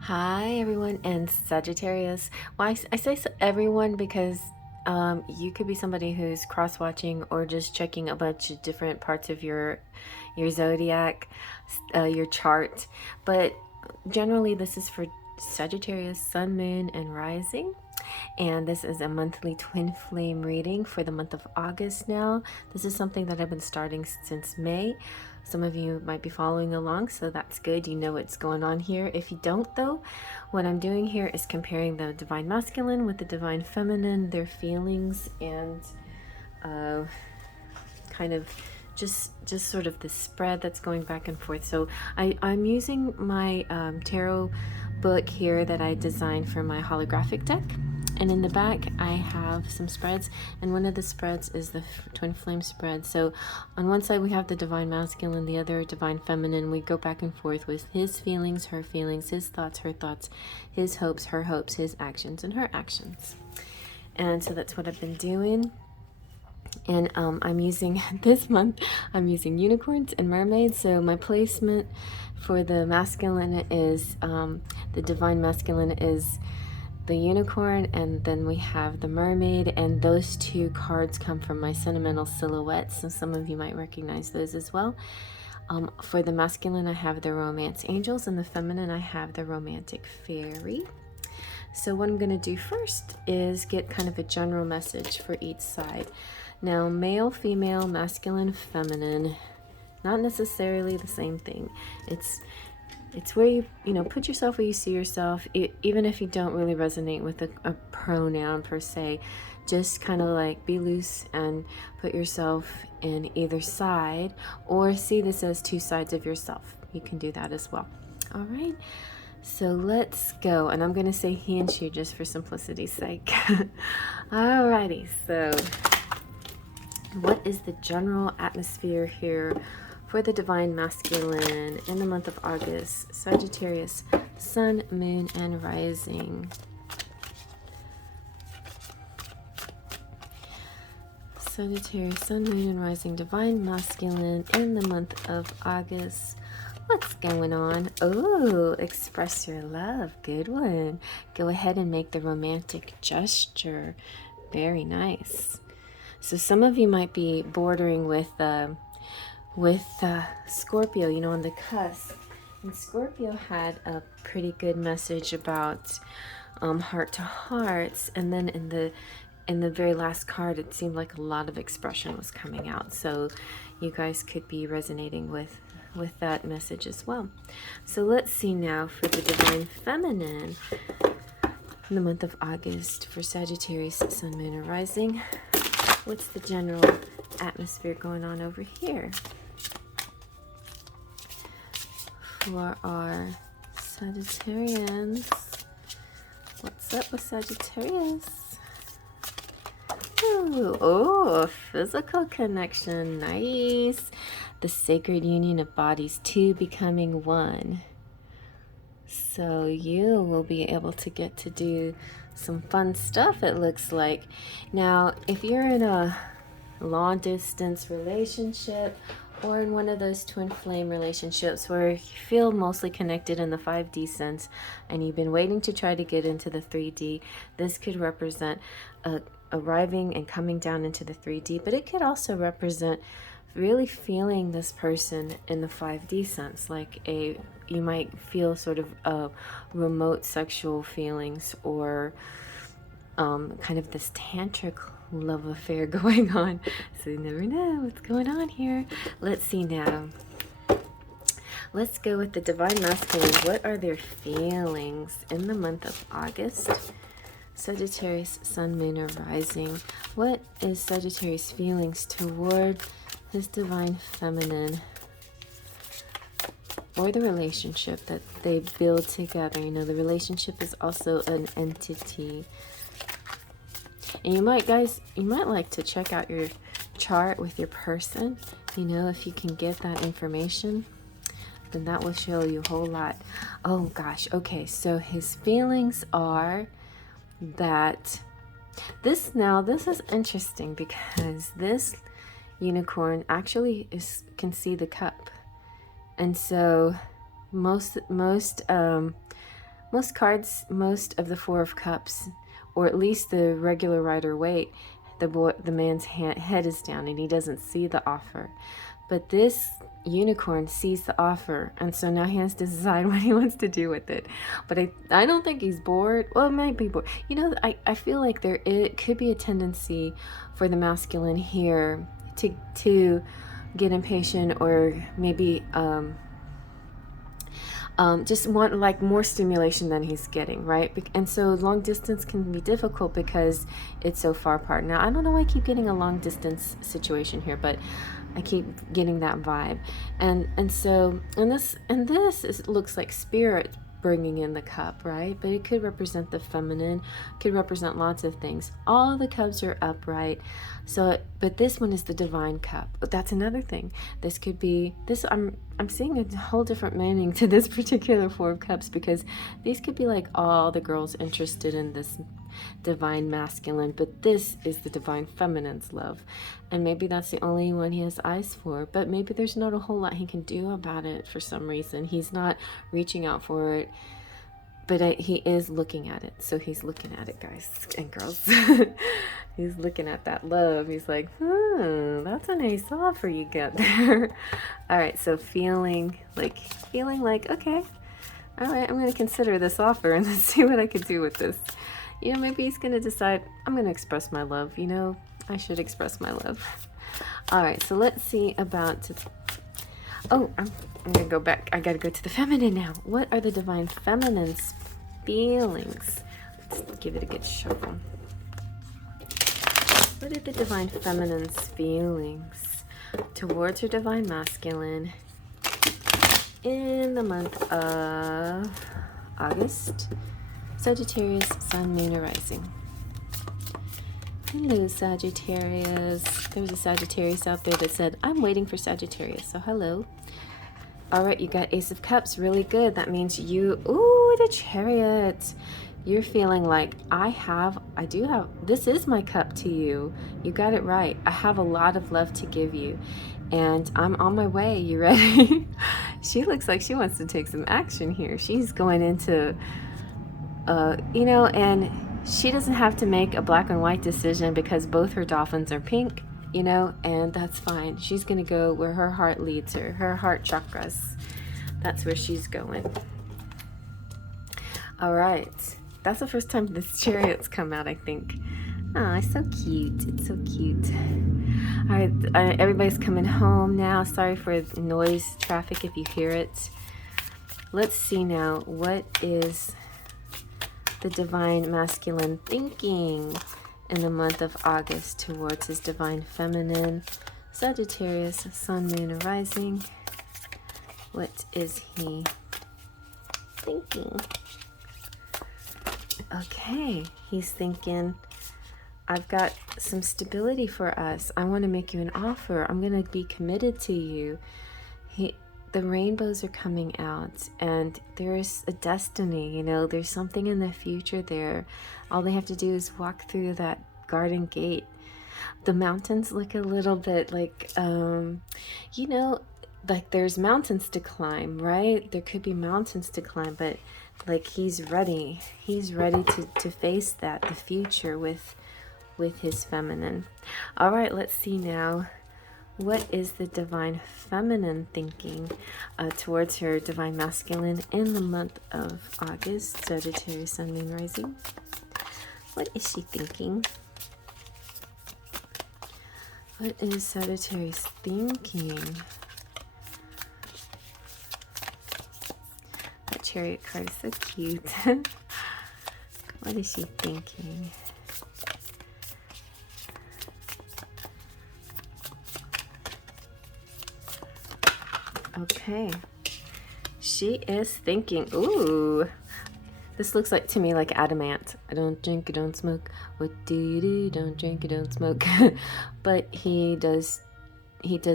Hi everyone and Sagittarius. Well, I say everyone because you could be somebody who's cross-watching or just checking a bunch of different parts of your zodiac, your chart. But generally, this is for Sagittarius, Sun, Moon, and Rising. And this is a monthly twin flame reading for the month of August now. This is something that I've been starting since May. Some of you might be following along, so that's good. You know what's going on here. If you don't, though, what I'm doing here is comparing the divine masculine with the divine feminine, their feelings, and kind of just sort of the spread that's going back and forth. So I'm using my tarot book here that I designed for my holographic deck. And in the back, I have some spreads, and one of the spreads is the twin flame spread. So on one side, we have the divine masculine, the other divine feminine. We go back and forth with his feelings, her feelings, his thoughts, her thoughts, his hopes, her hopes, his actions, and her actions. And so that's what I've been doing. And I'm using, this month, I'm using unicorns and mermaids. So my placement for the masculine is, the divine masculine is the unicorn, and then we have the mermaid, and those two cards come from my sentimental silhouettes, so some of you might recognize those as well. For the masculine, I have the romance angels, and the feminine, I have the romantic fairy. So what I'm going to do first is get kind of a general message for each side. Now, male, female, masculine, feminine, not necessarily the same thing. It's where you put yourself where you see yourself, even if you don't really resonate with a pronoun per se. Just kind of like be loose and put yourself in either side, or see this as two sides of yourself. You can do that as well. All right, so let's go. And I'm going to say he and she just for simplicity's sake. Alrighty, so what is the general atmosphere here for the divine masculine in the month of August? Sagittarius, Sun, Moon, and Rising. Sagittarius, Sun, Moon, and Rising, divine masculine in the month of August. What's going on? Oh, express your love. Good one. Go ahead and make the romantic gesture. Very nice. So some of you might be bordering with Scorpio, on the cusp. And Scorpio had a pretty good message about heart to hearts, and then in the very last card, it seemed like a lot of expression was coming out. So you guys could be resonating with that message as well. So let's see now for the divine feminine in the month of August for Sagittarius, Sun, Moon, and Rising. What's the general atmosphere going on over here for our Sagittarians? What's up with Sagittarius? Ooh, oh, physical connection. Nice. The sacred union of bodies, two becoming one. So you will be able to get to do some fun stuff, it looks like. Now, if you're in a long distance relationship, or in one of those twin flame relationships where you feel mostly connected in the 5D sense, and you've been waiting to try to get into the 3D, this could represent arriving and coming down into the 3D, but it could also represent really feeling this person in the 5D sense, like you might feel sort of remote sexual feelings, or kind of this tantric love affair going on. So you never know what's going on here. Let's see now. Let's go with the divine masculine. What are their feelings in the month of August? Sagittarius, Sun, Moon, or Rising. What is Sagittarius' feelings toward his divine feminine, or the relationship that they build together? The relationship is also an entity. And you might like to check out your chart with your person. If you can get that information, then that will show you a whole lot. Oh gosh, okay, so his feelings are that this is interesting, because this unicorn actually can see the cup. And so most most cards, most of the Four of Cups, or at least the regular Rider-Waite, the man's head is down and he doesn't see the offer. But this unicorn sees the offer, and so now he has to decide what he wants to do with it. But I don't think he's bored. Well, it might be bored. You know, I feel like it could be a tendency for the masculine here to get impatient, or maybe just want like more stimulation than he's getting, right? And so long distance can be difficult because it's so far apart. Now, I don't know why I keep getting a long distance situation here, but I keep getting that vibe. And this looks like spirit bringing in the cup, right? But it could represent the feminine, could represent lots of things. All the cups are upright. So, but this one is the divine cup. But that's another thing. This could be this. I'm seeing a whole different meaning to this particular Four of Cups, because these could be like all the girls interested in this divine masculine, but this is the divine feminine's love, and maybe that's the only one he has eyes for. But maybe there's not a whole lot he can do about it. For some reason he's not reaching out for it, but he is looking at it. So he's looking at it, guys and girls. He's looking at that love. He's like, that's a nice offer you got there. All right, so feeling like okay, all right, I'm going to consider this offer and let's see what I could do with this. You know, maybe he's going to decide, I'm going to express my love. You know, I should express my love. All right, so let's see about... Oh, I'm going to go back. I got to go to the feminine now. What are the divine feminine's feelings? Let's give it a good shuffle. What are the divine feminine's feelings towards her divine masculine in the month of August? Sagittarius, Sun, Moon, or Rising. Hello, Sagittarius. There's a Sagittarius out there that said, I'm waiting for Sagittarius. So hello. All right, you got Ace of Cups. Really good. That means you... Ooh, the Chariot. You're feeling like, this is my cup to you. You got it right. I have a lot of love to give you. And I'm on my way. You ready? She looks like she wants to take some action here. She's going into... you know, and she doesn't have to make a black and white decision because both her dolphins are pink, you know, and that's fine. She's going to go where her heart leads her, her heart chakras. That's where she's going. All right. That's the first time this Chariot's come out, I think. Oh, it's so cute. It's so cute. All right. Everybody's coming home now. Sorry for noise, traffic, if you hear it. Let's see now. What is the divine masculine thinking in the month of August towards his divine feminine? Sagittarius, Sun, Moon, or Rising. What is he thinking? Okay, he's thinking, I've got some stability for us. I want to make you an offer. I'm going to be committed to you. The rainbows are coming out, and there's a destiny, you know, there's something in the future there. All they have to do is walk through that garden gate. The mountains look a little bit like, you know, like there's mountains to climb, right? There could be mountains to climb, but like he's ready to face that, the future with his feminine. All right, let's see now. What is the divine feminine thinking towards her divine masculine in the month of August? Sagittarius, Sun, Moon, Rising. What is she thinking? What is Sagittarius thinking? That Chariot card is so cute. What is she thinking? Okay, she is thinking, ooh, this looks like to me like adamant. I don't drink, I don't smoke. What do you do? Don't drink, I don't smoke. But he does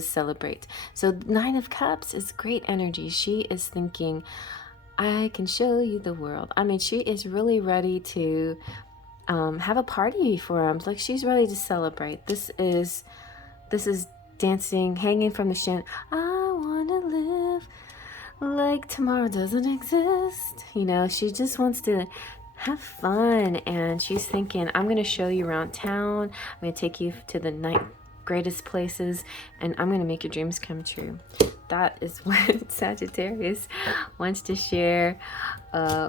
celebrate. So Nine of Cups is great energy. She is thinking, I can show you the world. I mean, she is really ready to have a party for him. Like she's ready to celebrate. This is dancing, hanging from the shin. I wanna live like tomorrow doesn't exist. You know, she just wants to have fun, and she's thinking, I'm going to show you around town. I'm going to take you to the greatest places, and I'm going to make your dreams come true. That is what Sagittarius wants to share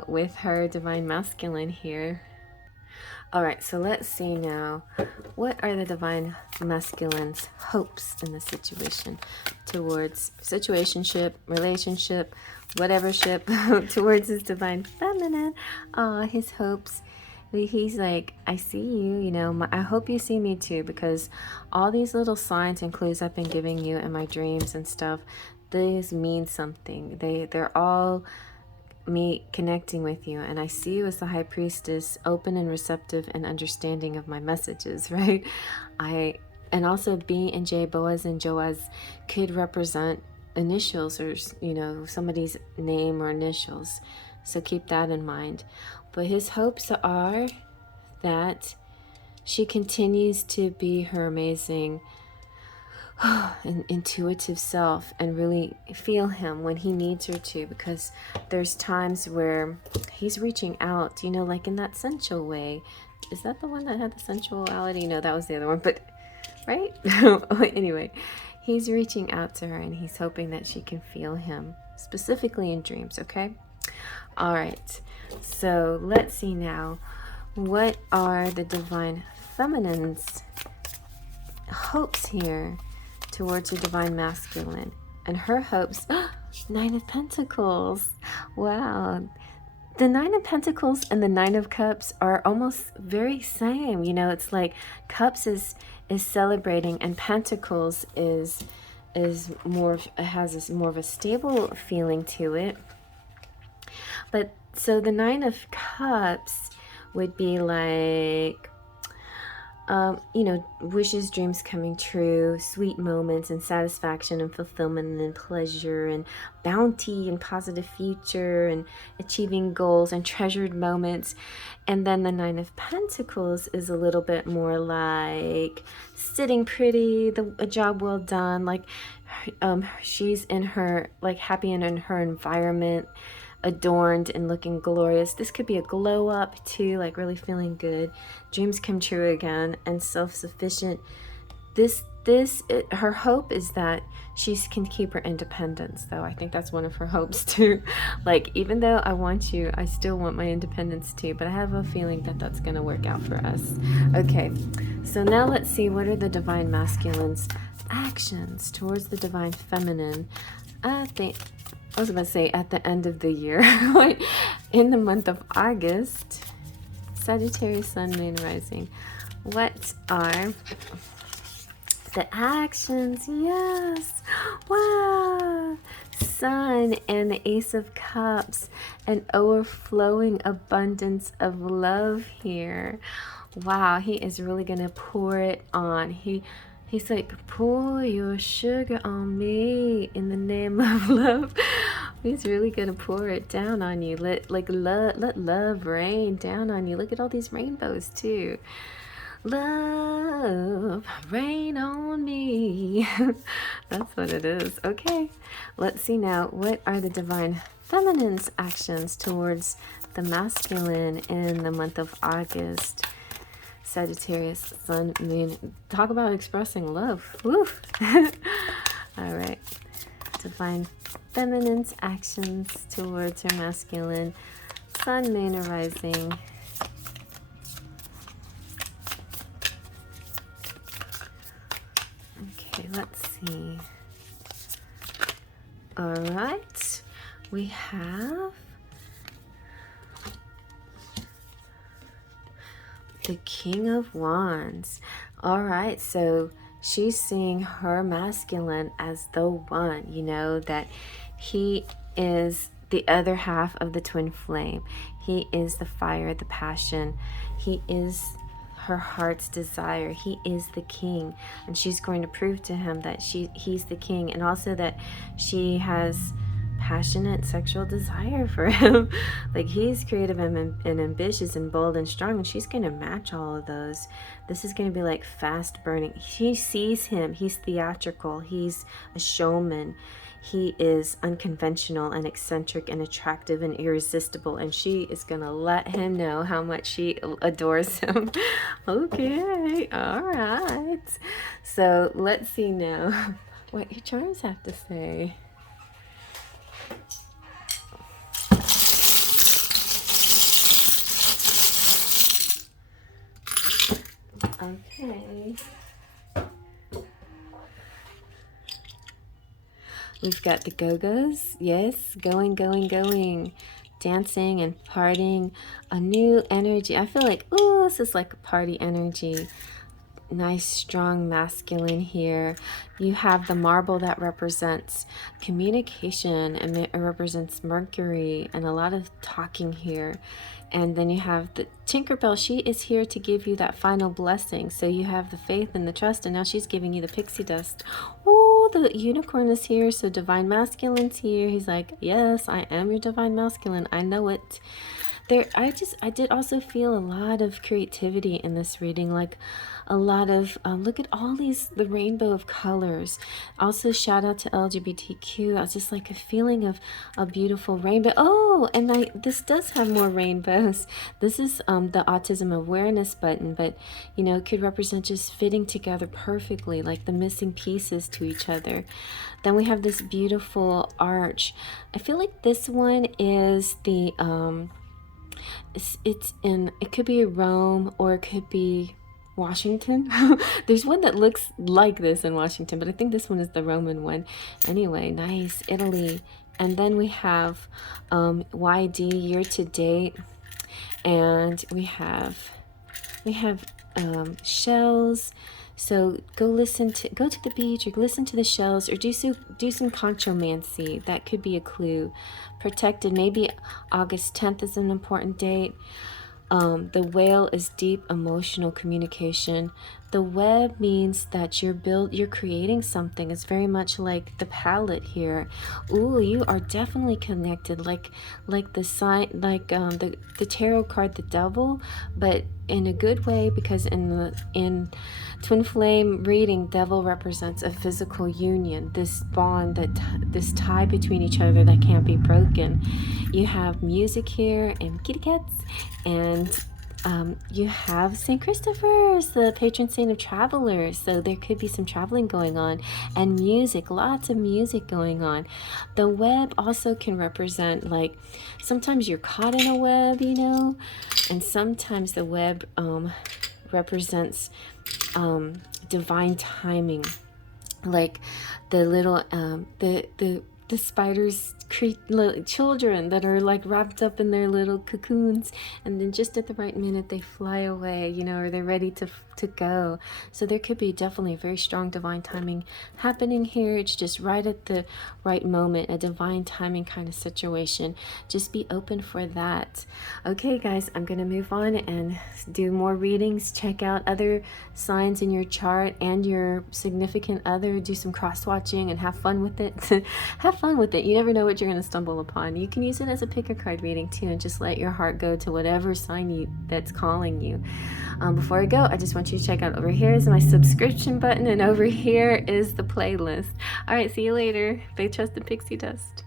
with her divine masculine here. All right, so let's see now. What are the divine masculine's hopes in the situation towards situationship, relationship, whatever ship, towards his divine feminine? His hopes. He's like, I see you, you know, I hope you see me too, because all these little signs and clues I've been giving you in my dreams and stuff, these mean something. They're all me connecting with you, and I see you as the high priestess, open and receptive and understanding of my messages, right? And also B and J, Boaz and Joaz, could represent initials, or you know, somebody's name or initials, so keep that in mind. But his hopes are that she continues to be her amazing and intuitive self, and really feel him when he needs her to, because there's times where he's reaching out, you know, like in that sensual way. Is that the one that had the sensuality? No, that was the other one, but right. Anyway, he's reaching out to her, and he's hoping that she can feel him, specifically in dreams. Okay. All right, so let's see now, what are the divine feminine's hopes here towards your divine masculine? And her hopes, Nine of Pentacles. Wow. The Nine of Pentacles and the Nine of Cups are almost very same. You know, it's like Cups is celebrating, and Pentacles is more, has this more of a stable feeling to it. But so the Nine of Cups would be like, you know, wishes, dreams coming true, sweet moments and satisfaction and fulfillment and pleasure and bounty and positive future and achieving goals and treasured moments. And then the Nine of Pentacles is a little bit more like sitting pretty, a job well done, like she's in her, like happy and in her environment, adorned and looking glorious. This could be a glow up too, like really feeling good, dreams come true again, and self-sufficient. Her hope is that she can keep her independence, though. I think that's one of her hopes too. Like, even though I want you, I still want my independence too, but I have a feeling that that's going to work out for us. Okay, so now let's see, what are the divine masculine's actions towards the divine feminine? I was about to say at the end of the year, in the month of August. Sagittarius, Sun, Moon, Rising. What are the actions? Yes. Wow. Sun and the Ace of Cups. An overflowing abundance of love here. Wow. He is really going to pour it on. He's like, pour your sugar on me in the name of love. He's really gonna pour it down on you. Let love rain down on you. Look at all these rainbows too. Love rain on me. That's what it is. Okay, let's see now, what are the divine feminine's actions towards the masculine in the month of August? Sagittarius, Sun, Moon. Talk about expressing love. Woo! All right. Divine feminine's actions towards her masculine. Sun, Moon, or Rising. Okay, let's see. All right. We have the King of Wands. All right, so she's seeing her masculine as the one, you know, that he is the other half of the twin flame. He is the fire, the passion. He is her heart's desire. He is the king, and she's going to prove to him that he's the king, and also that she has passionate sexual desire for him. Like, he's creative and ambitious and bold and strong, and she's going to match all of those. This is going to be like fast burning. She sees him. He's theatrical. He's a showman. he is unconventional and eccentric and attractive and irresistible, and she is gonna let him know how much she adores him. Okay, all right. So let's see now what your charms have to say. Okay. We've got the Go-Go's. Yes, going, going, going. Dancing and partying. A new energy. I feel like, ooh, this is like a party energy. Nice, strong, masculine here. You have the marble that represents communication, and it represents Mercury and a lot of talking here. And then you have the Tinkerbell. She is here to give you that final blessing. So you have the faith and the trust, and now she's giving you the pixie dust. Oh, the unicorn is here. So divine masculine's here. He's like, yes, I am your divine masculine. I know it. There, I did also feel a lot of creativity in this reading, like a lot of, look at all these, the rainbow of colors. Also, shout out to LGBTQ. I was just like a feeling of a beautiful rainbow. Oh, and this does have more rainbows. This is the autism awareness button, but you know, it could represent just fitting together perfectly, like the missing pieces to each other. Then we have this beautiful arch. I feel like this one is the, it could be Rome or it could be Washington. There's one that looks like this in Washington, but I think this one is the Roman one. Anyway, nice. Italy. And then we have YD, year to date, and we have shells. So go to the beach, or listen to the shells, or do some conchomancy. That could be a clue. Protected, maybe August 10th is an important date. The whale is deep emotional communication. The web means that you're creating something. It's very much like the palette here. Ooh, you are definitely connected, like the sign, like the tarot card, the devil, but in a good way, because in twin flame reading, devil represents a physical union, this bond, this tie between each other that can't be broken. You have music here and kitty cats, and you have St. Christopher's, the patron saint of travelers, so there could be some traveling going on, and music, lots of music going on. The web also can represent, like, sometimes you're caught in a web, you know, and sometimes the web represents divine timing, like the little the spiders create children that are like wrapped up in their little cocoons, and then just at the right minute they fly away, you know, or they're ready to go. So there could be definitely a very strong divine timing happening here. It's just right at the right moment, a divine timing kind of situation. Just be open for that. Okay guys, I'm gonna move on and do more readings. Check out other signs in your chart and your significant other. Do some cross-watching and have fun with it. Have fun with it. You never know what you're going to stumble upon. You can use it as a pick a card reading too, and just let your heart go to whatever sign that's calling you. Before I go, I just want you to check out, over here is my subscription button, and over here is the playlist. All right, see you later. Faith, trust, and pixie dust.